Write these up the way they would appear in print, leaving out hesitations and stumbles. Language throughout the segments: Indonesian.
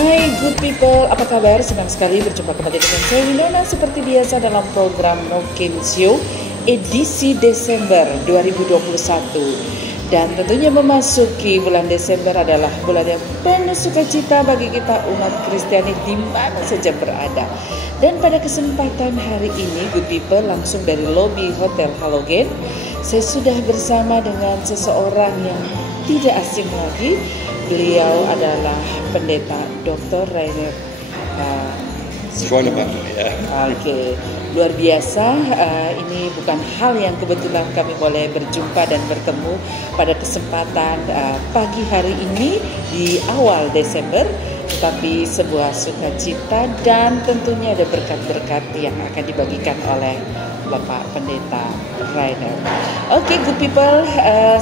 Hai good people, apa kabar? Senang sekali berjumpa kembali dengan saya Winona seperti biasa dalam program No Game Show edisi Desember 2021. Dan tentunya memasuki bulan Desember adalah bulan yang penuh sukacita bagi kita umat Kristiani di mana saja berada. Dan pada kesempatan hari ini good people, langsung dari lobi Hotel Halogen, saya sudah bersama dengan seseorang yang tidak asing lagi. Beliau adalah Pendeta Dr. Rainer Schoenemann, ya. Oke, luar biasa. Ini bukan hal yang kebetulan kami boleh berjumpa dan bertemu pada kesempatan pagi hari ini di awal Desember, tetapi sebuah sukacita dan tentunya ada berkat-berkat yang akan dibagikan oleh Bapak Pendeta Rainer. Oke, good people,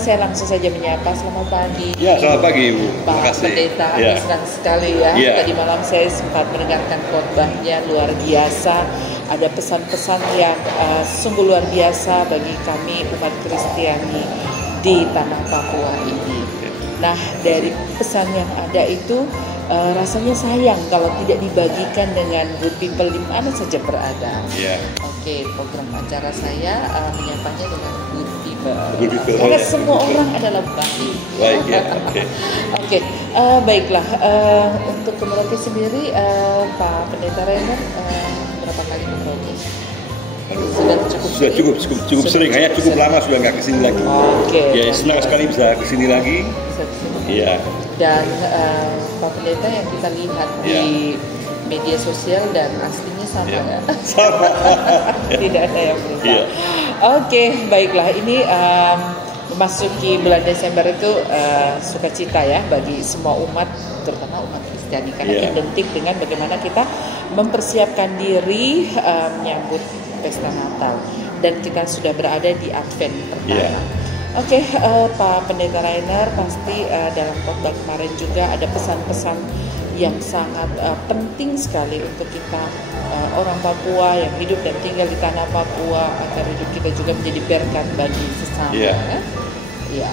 saya langsung saja menyapa. Selamat pagi. Ya, selamat pagi Ibu. Pak Pendeta, Ya. senang sekali ya. Tadi malam saya sempat mendengarkan khotbahnya, luar biasa. Ada pesan-pesan yang sungguh luar biasa bagi kami umat Kristiani di tanah Papua ini. Nah, dari pesan yang ada itu rasanya sayang kalau tidak dibagikan dengan good people di mana saja berada. Ya. Oke, program acara saya menyapanya dengan good people. Good people. Karena semua orang adalah baik. Baik ya. Oke. Oke, baiklah. Untuk ke Merauke sendiri, Pak Pendeta Rainer berapa kali ke Merauke? Sudah cukup sering. Hanya cukup lama sudah nggak kesini lagi. Oke. Ya, senang sekali bisa kesini lagi. Iya. Dan Pak Pendeta yang kita lihat di media sosial dan aslinya sama nggak? Sama. Tidak ada yang berubah. Iya. Oke, baiklah. Ini memasuki bulan Desember itu sukacita ya bagi semua umat, terutama umat Kristiani, karena identik dengan bagaimana kita mempersiapkan diri menyambut pesta Natal, dan kita sudah berada di Advent pertama. Oke, Pak Pendeta Rainer, pasti dalam khotbah kemarin juga ada pesan-pesan yang sangat penting sekali untuk kita orang Papua yang hidup dan tinggal di tanah Papua, agar hidup kita juga menjadi berkat bagi sesama. Ya.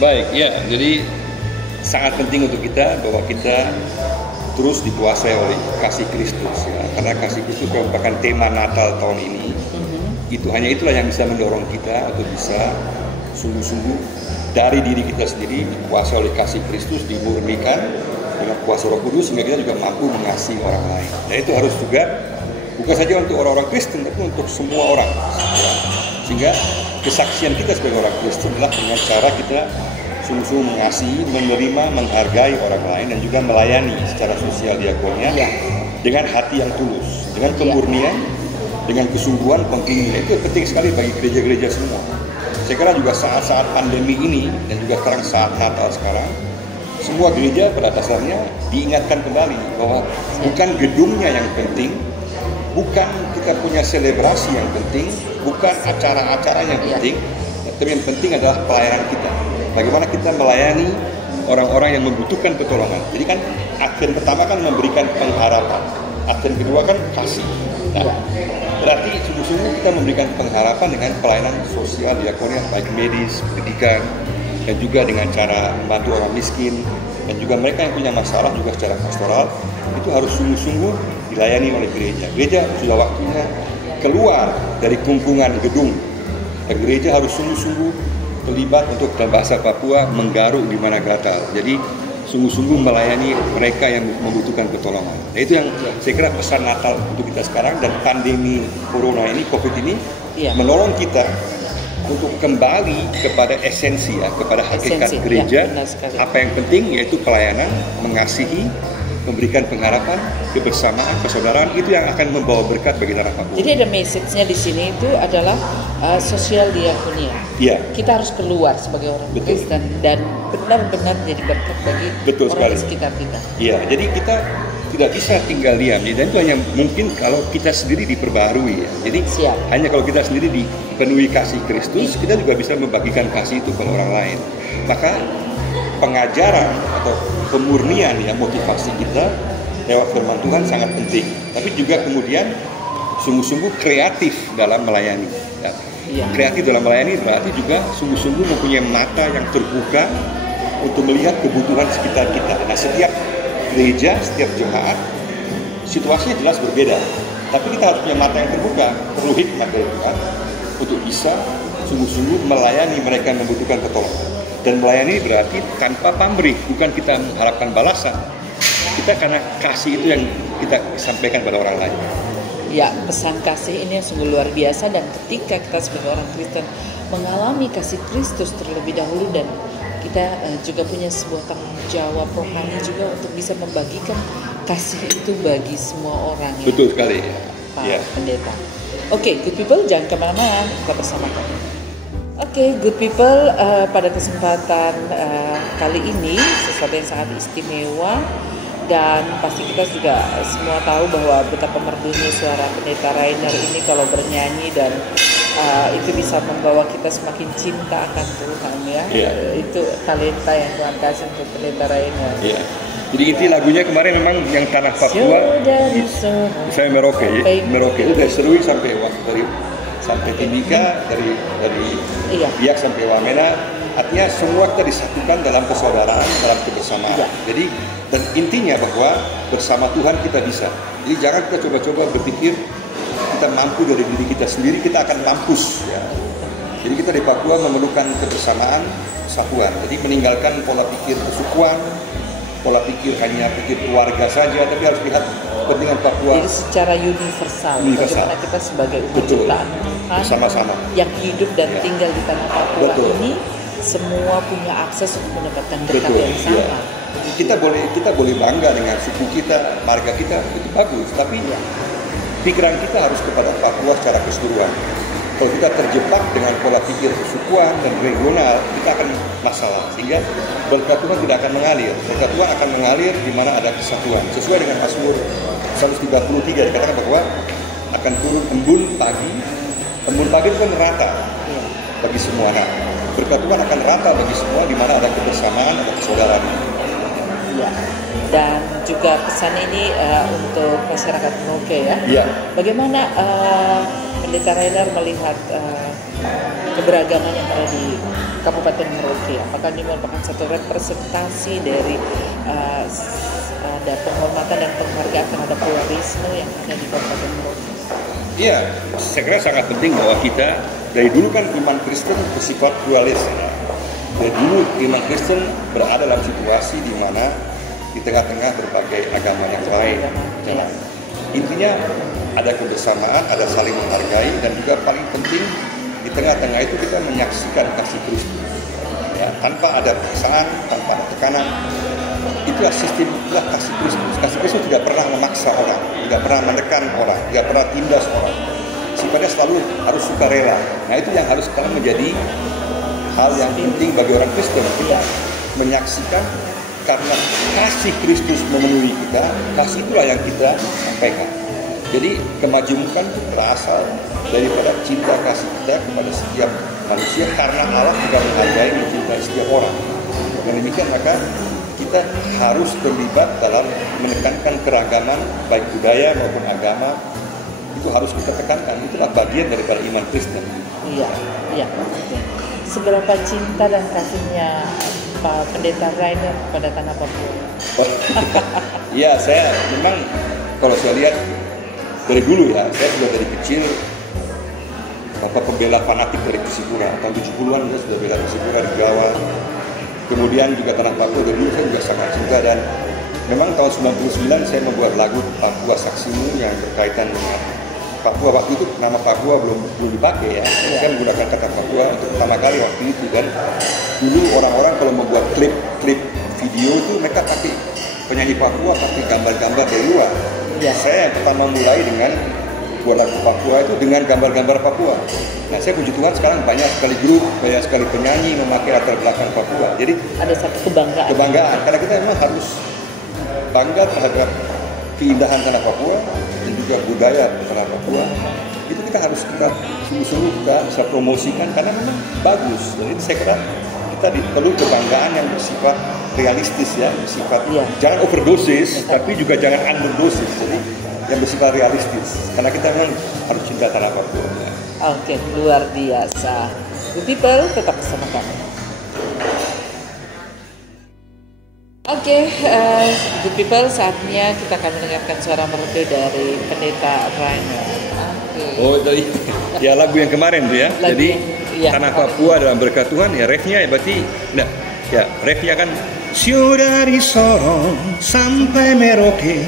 Baik, ya. Jadi sangat penting untuk kita bahwa kita terus dikuasai oleh kasih Kristus, ya. Karena kasih Kristus merupakan tema Natal tahun ini. Itu hanya itulah yang bisa mendorong kita untuk bisa sungguh-sungguh dari diri kita sendiri dikuasai oleh kasih Kristus, dimurnikan dengan kuasa Roh Kudus sehingga kita juga mampu mengasihi orang lain. Dan itu harus juga bukan saja untuk orang-orang Kristen, tapi untuk semua orang. Sehingga kesaksian kita sebagai orang Kristen adalah dengan cara kita sungguh-sungguh mengasihi, menerima, menghargai orang lain, dan juga melayani secara sosial diakonia dengan hati yang tulus, dengan kemurnian, dengan kesungguhan, kontinu. Itu penting sekali bagi gereja-gereja semua. Saya kira juga saat-saat pandemi ini dan juga sekarang saat Natal sekarang, semua gereja pada dasarnya diingatkan kembali bahwa bukan gedungnya yang penting, bukan kita punya selebrasi yang penting, bukan acara-acara yang penting, tapi yang penting adalah pelayanan kita. Bagaimana kita melayani orang-orang yang membutuhkan pertolongan. Jadi kan Advent pertama kan memberikan pengharapan, Advent kedua kan kasih. Nah, berarti sungguh-sungguh kita memberikan pengharapan dengan pelayanan sosial diakonia, baik medis, pendidikan, dan juga dengan cara membantu orang miskin, dan juga mereka yang punya masalah juga secara pastoral. Itu harus sungguh-sungguh dilayani oleh gereja. Gereja sudah waktunya keluar dari kungkungan gedung, dan gereja harus sungguh-sungguh terlibat untuk dalam bahasa Papua menggaruk di mana gatal. Jadi sungguh-sungguh melayani mereka yang membutuhkan pertolongan. Nah, itu yang saya kira pesan Natal untuk kita sekarang, dan pandemi Corona ini, Covid ini menolong kita untuk kembali kepada esensi, kepada hakikat gereja. Apa yang penting yaitu pelayanan, mengasihi, memberikan pengharapan, kebersamaan, persaudaraan. Itu yang akan membawa berkat bagi tanah Papua. Jadi ada message-nya di sini itu adalah sosial diakonia. Kita harus keluar sebagai orang Kristen dan benar-benar menjadi berkat bagi orang di sekitar kita. Jadi kita tidak bisa tinggal diam, dan itu hanya mungkin kalau kita sendiri diperbarui. Jadi hanya kalau kita sendiri dipenuhi kasih Kristus, kita juga bisa membagikan kasih itu kepada orang lain. Maka pengajaran atau pemurnian motivasi kita lewat firman Tuhan sangat penting. Tapi juga kemudian sungguh-sungguh kreatif dalam melayani. Kreatif dalam melayani berarti juga sungguh-sungguh mempunyai mata yang terbuka untuk melihat kebutuhan sekitar kita. Nah, setiap gereja, setiap jemaat, situasinya jelas berbeda. Tapi kita harus punya mata yang terbuka, perlu hikmat dari Tuhan untuk bisa sungguh-sungguh melayani mereka yang membutuhkan pertolongan. Dan melayani berarti tanpa pamrih, bukan kita mengharapkan balasan. Kita karena kasih itu yang kita sampaikan pada orang lain. Ya, pesan kasih ini yang sungguh luar biasa, dan ketika kita sebagai orang Kristen mengalami kasih Kristus terlebih dahulu, dan kita juga punya sebuah tanggung jawab rohani juga untuk bisa membagikan kasih itu bagi semua orang. Betul sekali. Pak Pendeta. Oke, good people, jangan kemana-mana, tetap bersama kami. Oke, good people, pada kesempatan kali ini sesuatu yang sangat istimewa, dan pasti kita juga semua tahu bahwa betapa merdunya suara Pendeta Rainer ini kalau bernyanyi, dan itu bisa membawa kita semakin cinta akan Tuhan ya. Itu talenta yang Tuhan kasih untuk Pendeta Rainer. Jadi inti lagunya kemarin memang yang tanah Papua, saya Merauke itu dari Serui sampai sampai Timika, dari Biak sampai Wamena, artinya semua kita disatukan dalam persaudaraan, dalam kebersamaan. Jadi dan intinya bahwa bersama Tuhan kita bisa. Jadi jangan kita coba-coba berpikir kita mampu dari diri kita sendiri, kita akan mampus. Ya. Jadi kita di Papua memerlukan kebersamaan, kesatuan. Jadi meninggalkan pola pikir kesukuan, pola pikir hanya pikir keluarga saja, tapi harus lihat kepentingan Papua. Jadi secara universal. Bagaimana kita sebagai umat ciptaan Tuhan sama-sama yang hidup dan tinggal di tanah Papua ini semua punya akses untuk mendapatkan berkat yang sama. Kita boleh bangga dengan suku kita, marga kita, itu bagus. Tapi pikiran kita harus kepada Papua secara keseluruhan. Kalau kita terjebak dengan pola pikir kesukuan dan regional, kita akan masalah. Sehingga berkat Tuhan tidak akan mengalir. Berkat Tuhan akan mengalir di mana ada kesatuan. Sesuai dengan Mazmur 133 dikatakan bahwa akan turun embun pagi. Embun pagi itu kan merata bagi semua. Nah, berkat Tuhan akan rata bagi semua di mana ada kebersamaan, ada persaudaraan. Ya. Dan juga pesan ini untuk masyarakat Merauke ya. Bagaimana Pendeta Rainer melihat keberagaman yang ada di Kabupaten Merauke? Apakah ini merupakan satu representasi dari ada penghormatan dan penghargaan terhadap pluralisme yang ada di Kabupaten Merauke? Iya, saya kira sangat penting bahwa kita dari dulu kan iman Kristen bersifat pluralis. Dari dulu iman Kristen berada dalam situasi di mana di tengah-tengah berbagai agama yang lain. Intinya ada kebersamaan, ada saling menghargai, dan juga paling penting di tengah-tengah itu kita menyaksikan kasih Kristus. Ya, tanpa ada paksaan, tanpa ada tekanan. Itulah sistem, itulah kasih Kristus. Kasih Kristus tidak pernah memaksa orang, tidak pernah menekan orang, tidak pernah tindas orang. Sifatnya selalu harus sukarela. Nah, itu yang harus sekarang menjadi hal yang penting bagi orang Kristen. Kita menyaksikan karena kasih Kristus memenuhi kita, kasih itulah yang kita sampaikan. Jadi kemajemukan itu berasal daripada cinta kasih kita kepada setiap manusia, karena Allah juga menghargai, mencintai setiap orang. Dengan demikian maka kita harus terlibat dalam menekankan keragaman baik budaya maupun agama. Itu harus kita tekankan, itulah bagian daripada iman Kristen. Iya. Seberapa cinta dan kasihnya Pak Pendeta Rainer pada tanah Papua? Iya, saya memang kalau saya lihat dari dulu ya, saya sudah dari kecil pembela fanatik dari Persipura. Tahun 70-an saya sudah bela Persipura di Jawa. Kemudian juga tanah Papua, dari dulu saya juga sangat cinta, dan memang tahun 99 saya membuat lagu Papua Saksimu yang berkaitan dengan Papua. Waktu itu nama Papua belum dipakai ya. Saya menggunakan kata Papua untuk pertama kali waktu itu, dan dulu orang-orang kalau membuat klip video itu mereka pakai penyanyi Papua, pakai gambar-gambar dari luar. Saya yang pertama mulai dengan buat lagu Papua itu dengan gambar-gambar Papua. Nah, saya puji Tuhan sekarang banyak sekali grup, banyak sekali penyanyi memakai latar belakang Papua. Jadi ada satu kebanggaan karena kita memang harus bangga terhadap keindahan tanah Papua dan juga budaya tanah Papua. Itu kita harus sungguh-sungguh kita bisa promosikan karena memang bagus. Jadi saya kira kita perlu kebanggaan yang bersifat realistis ya, bersifat jangan overdosis tapi juga jangan underdosis. Jadi yang bersifat realistis karena kita memang harus cinta tanah Papua. Oke, luar biasa. Good people, tetap bersama kami. Oke, good people, saatnya kita akan mendengarkan suara merdu dari Pendeta Rainer. Oh, dari ya lagu yang kemarin tuh ya. Jadi Tanah Papua dalam berkat Tuhan ya, refnya ya berarti refnya kan Sio dari Sorong sampai Merauke,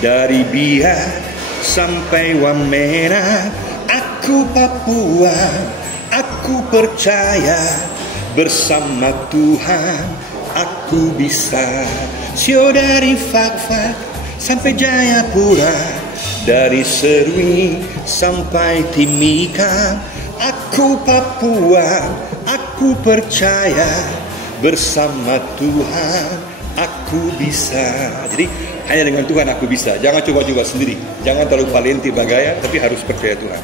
dari Biak sampai Wamena, aku Papua, aku percaya bersama Tuhan aku bisa. Sio dari Fak-Fak sampai Jayapura, dari Serui sampai Timika, aku Papua, aku percaya bersama Tuhan aku bisa. Jadi hanya dengan Tuhan aku bisa. Jangan coba-coba sendiri. Jangan terlalu valenti bagaya, tapi harus percaya Tuhan.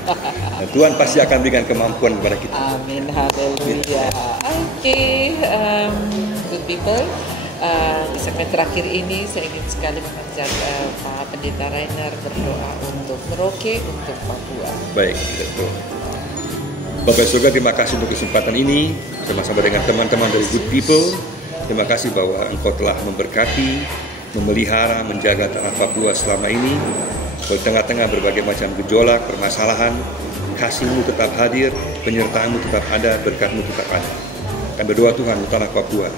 Dan Tuhan pasti akan berikan kemampuan kepada kita. Amin, haleluya. Oke, good people. Di segmen terakhir ini saya ingin sekali mengajak Pak Pendeta Rainer berdoa untuk Merauke, untuk Papua. Baik, betul. Bapak surga, terima kasih untuk kesempatan ini bersama-sama dengan teman-teman dari Good People. Terima kasih bahwa Engkau telah memberkati, memelihara, menjaga tanah Papua selama ini. Di tengah-tengah berbagai macam gejolak, permasalahan, kasih-Mu tetap hadir, penyertaan-Mu tetap ada, berkat-Mu tetap ada. Kami berdoa Tuhan untuk tanah Papua.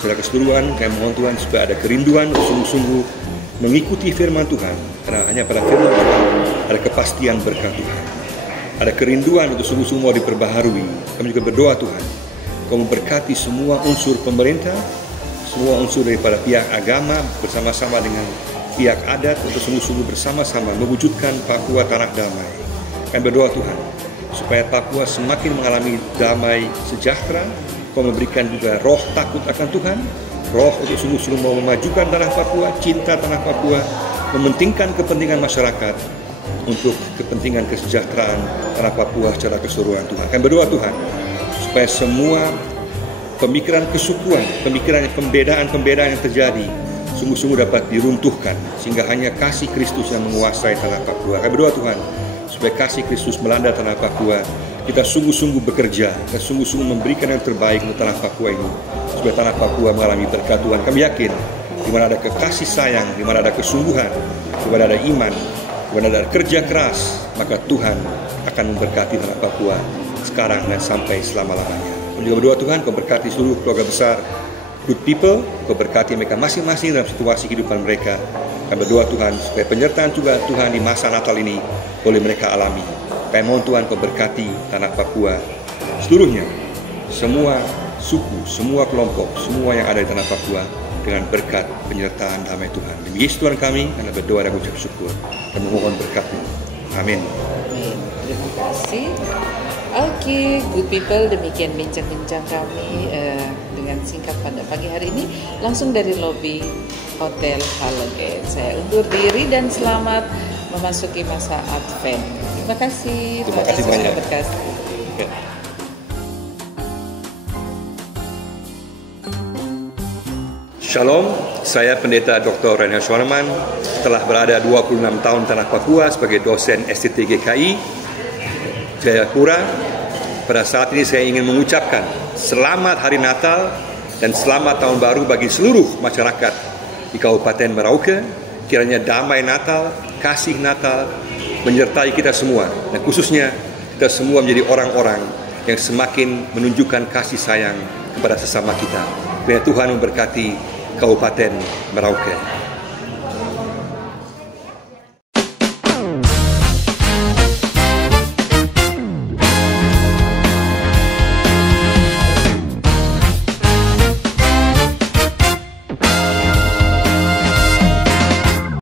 Secara keseluruhan, kami mohon Tuhan supaya ada kerinduan sungguh-sungguh mengikuti firman Tuhan. Karena hanya pada firman Tuhan ada kepastian berkat Tuhan. Ada kerinduan untuk sungguh-sungguh mau diperbaharui. Kami juga berdoa Tuhan, Kau memberkati semua unsur pemerintah, semua unsur daripada pihak agama bersama-sama dengan pihak adat untuk sungguh-sungguh bersama-sama mewujudkan Papua tanah damai. Kami berdoa Tuhan, supaya Papua semakin mengalami damai sejahtera. Kau memberikan juga roh takut akan Tuhan, roh untuk sungguh-sungguh mau memajukan tanah Papua, cinta tanah Papua, mementingkan kepentingan masyarakat untuk kepentingan kesejahteraan tanah Papua secara keseluruhan Tuhan. Kami berdoa Tuhan, supaya semua pemikiran kesukuan, pemikiran pembedaan yang terjadi sungguh-sungguh dapat diruntuhkan, sehingga hanya kasih Kristus yang menguasai tanah Papua. Kami berdoa Tuhan, supaya kasih Kristus melanda tanah Papua. Kita sungguh-sungguh bekerja, kita sungguh-sungguh memberikan yang terbaik untuk tanah Papua ini, supaya tanah Papua mengalami berkat Tuhan. Kami yakin, di mana ada kasih sayang, di mana ada kesungguhan, di mana ada iman, di mana ada kerja keras, maka Tuhan akan memberkati tanah Papua sekarang dan sampai selama-lamanya. Kami juga berdoa Tuhan, Kau berkati seluruh keluarga besar Good People, Kau berkati mereka masing-masing dalam situasi kehidupan mereka. Kami berdoa Tuhan, supaya penyertaan juga Tuhan di masa Natal ini boleh mereka alami. Kami mohon Tuhan, Kau berkati tanah Papua seluruhnya, semua suku, semua kelompok, semua yang ada di tanah Papua dengan berkat penyertaan damai Tuhan. Demi Yesus Tuhan kami, karena berdoa dan mengucap syukur. Kami mohon berkat-Mu. Amin. Terima kasih. Oke, good people, demikian bincang-bincang kami dengan singkat pada pagi hari ini langsung dari lobi Hotel Halogen. Saya undur diri dan selamat memasuki masa Advent. Terima kasih. Terima kasih banyak. Shalom, saya Pendeta Dr. Rainer Schwanemann. Telah berada 26 tahun tanah Papua sebagai dosen STT GKI Jayapura. Pada saat ini saya ingin mengucapkan selamat Hari Natal dan selamat Tahun Baru bagi seluruh masyarakat di Kabupaten Merauke. Kiranya damai Natal, kasih Natal menyertai kita semua, dan khususnya kita semua menjadi orang-orang yang semakin menunjukkan kasih sayang kepada sesama kita. Biar Tuhan memberkati Kabupaten Merauke.